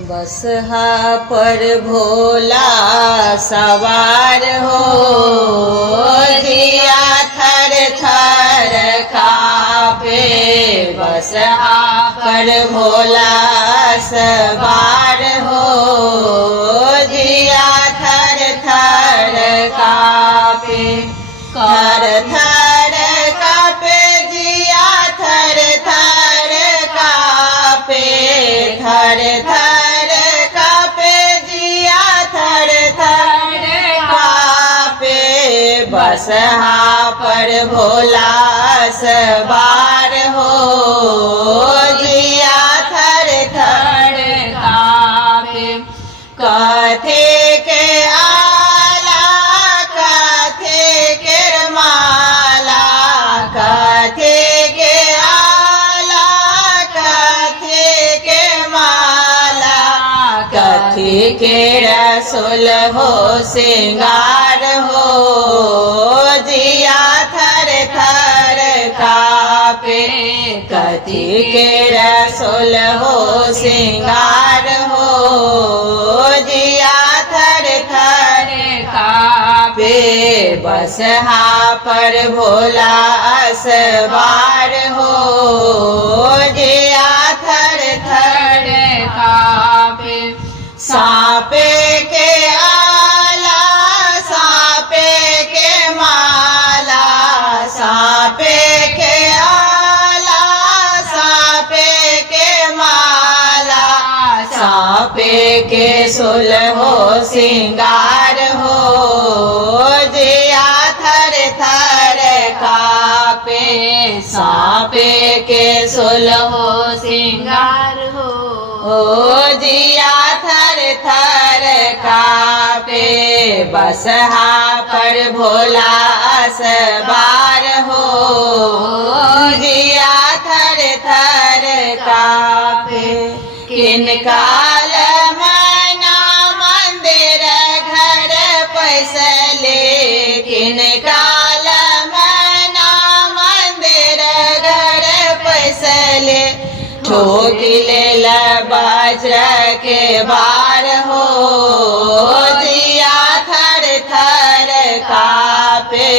बसहा पर भोला सवार हो, जिया थर थर कापे। बसहा पर भोला सवार हो, जिया थर थर कापे। थर थर कापे जिया थर थर कापे। थर थर कापे जिया थर थर कापे। बसहा पर भोला सवार हो, जिया थर थर कापे। कथे के आला कथे के माला, कथे के आला कथे के माला। कथे के रसोल हो सिंगार हो, जिया थर थर कापे। कथे के रसोल हो सिंगार हो, जिया थर थर कापे। बसहा पर भोला सवार हो, जिया थर थर कापे। सापे के आला सापे के माला, सापे के आला सापे के माला। सापे के सोल हो सिंगार हो, जिया थर थर कापे। सापे के सोल हो सिंगार हो, जिया थर थर कापे। बसहा पर भोला सवार हो, जिया थर थर कापे। किनकाल मना मंदिर घर पैसले, किनकाल मना मंदिर घर पैसले। ठोक लेल वज्र के बार हो, जिया थर थर कापे।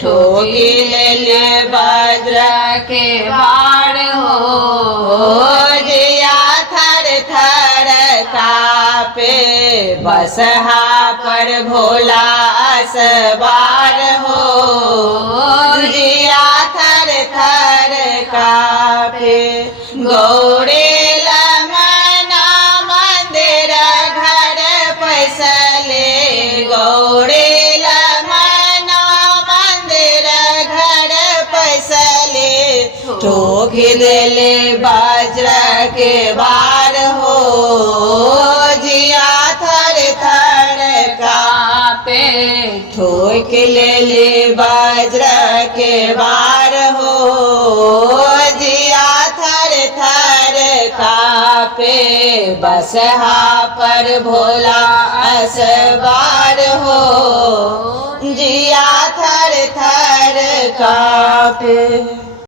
ठोक लेल वज्र के बार हो, जिया थर थर कापे। बसहा पर भोला सवार हो, जिया थर थर कापे। गौरे लमना मंदिर घर पैसले, गौरे लमना मंदिर घर पैसले। ठोक देले वज्र के बार हो, जिया थर थर कापे। ठोक लेले वज्र के बार हो, जिया थर थर कापे। बसहा पर भोला सवार हो, जिया थर थर कापे।